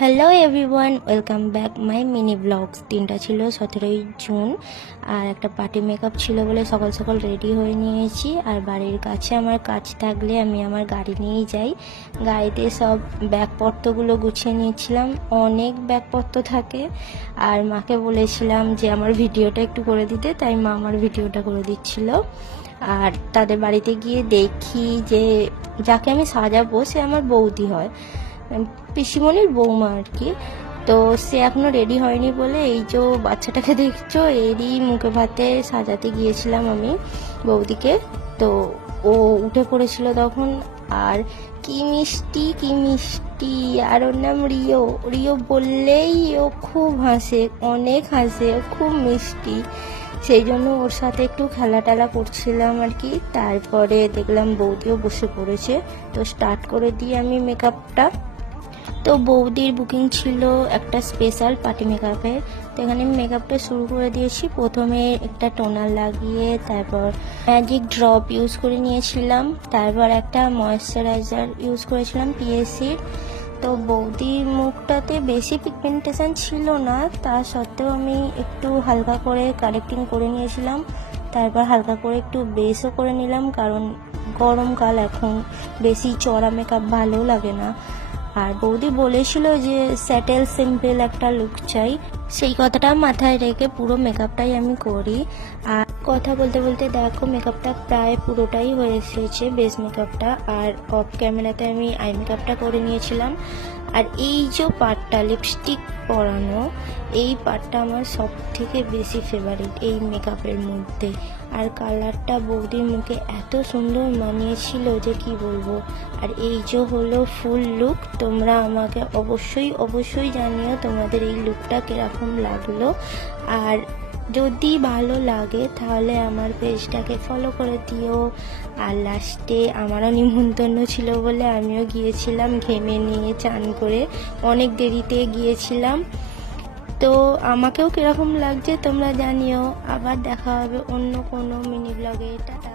Hello everyone, welcome back my mini blogs. দিনটা ছিল 17ই June আর একটা পার্টি মেকআপ ছিল বলে সকাল সকাল রেডি হয়ে নিয়েছি। আর বাড়ির কাছে আমার কাজ থাকলে আমি আমার গাড়ি নিয়েই যাই। গাড়িতে সব ব্যাগপত্রগুলো গুছিয়ে নিয়েছিলাম, অনেক ব্যাগপত্র থাকে। আর মাকে বলেছিলাম যে আমার ভিডিওটা একটু করে দিতে, তাই মা আমার ভিডিওটা করে দিচ্ছিল। আর তাদের বাড়িতে গিয়ে দেখি যে যাকে আমি সাজাবো সে আমার বৌদি হয়, পিসিমণির বৌমা আর কি। তো সে এখনো রেডি হয়নি বলে এই যে বাচ্চাটাকে দেখছো এরই মুখে ভাতে সাজাতে গিয়েছিলাম আমি বৌদিকে। তো ও উঠে পড়েছিল তখন, আর কি মিষ্টি কি মিষ্টি। আর ওর নাম রিও। রিও বললেই ও খুব হাসে, অনেক হাসে, ও খুব মিষ্টি। সেই জন্য ওর সাথে একটু খেলা টেলা করছিলাম আর কি। তারপরে দেখলাম বৌদিও বসে পড়েছে, তো স্টার্ট করে দিই আমি মেকআপটা। তো বৌদির বুকিং ছিল একটা স্পেশাল পার্টি মেকআপে, তো এখানে আমি মেকআপটা শুরু করে দিয়েছি। প্রথমে একটা টোনার লাগিয়ে তারপর ম্যাজিক ড্রপ ইউজ করে নিয়েছিলাম, তারপর একটা ময়েশ্চারাইজার ইউজ করেছিলাম পিএসসির। তো বৌদির মুখটাতে বেশি পিগমেন্টেশন ছিল না, তা সত্ত্বেও আমি একটু হালকা করে কারেক্টিং করে নিয়েছিলাম। তারপর হালকা করে একটু বেসও করে নিলাম, কারণ গরমকাল এখন বেশি চড়া মেকআপ ভালো লাগে না। আর বৌদি বলেছিল যে স্যাটেল সিম্পল একটা লুক চাই, সেই কথাটা মাথায় রেখে পুরো মেকআপটাই আমি করি। আর কথা বলতে বলতে দেখো মেকআপটা প্রায় পুরোটাই হয়ে এসেছে, বেস মেকআপটা। আর অফ ক্যামেরাতে আমি আই মেকআপটা করে নিয়েছিলাম। আর এই যে পার্টটা লিপস্টিক পরানো, এই পার্টটা আমার সব থেকে বেশি ফেভারিট এই মেকআপের মধ্যে। আর কালারটা বৌদির মুখে এত সুন্দর মানিয়েছিল যে কি বলবো। আর এই যে হলো ফুল লুক। তোমরা আমাকে অবশ্যই অবশ্যই জানিও তোমাদের এই লুকটা কিরকম লাগলো। আর যদি ভালো লাগে তাহলে আমার পেজটাকে ফলো করে দিও। আর লাস্টে আমারও নিমন্ত্রণ ছিল বলে আমিও গিয়েছিলাম, ঘেমে নিয়ে চান করে অনেক দেরিতে গিয়েছিলাম। তো আমাকেও কিরকম লাগছে তোমরা জানিও। আবার দেখা হবে অন্য কোনো মিনি ব্লগে। টাটা।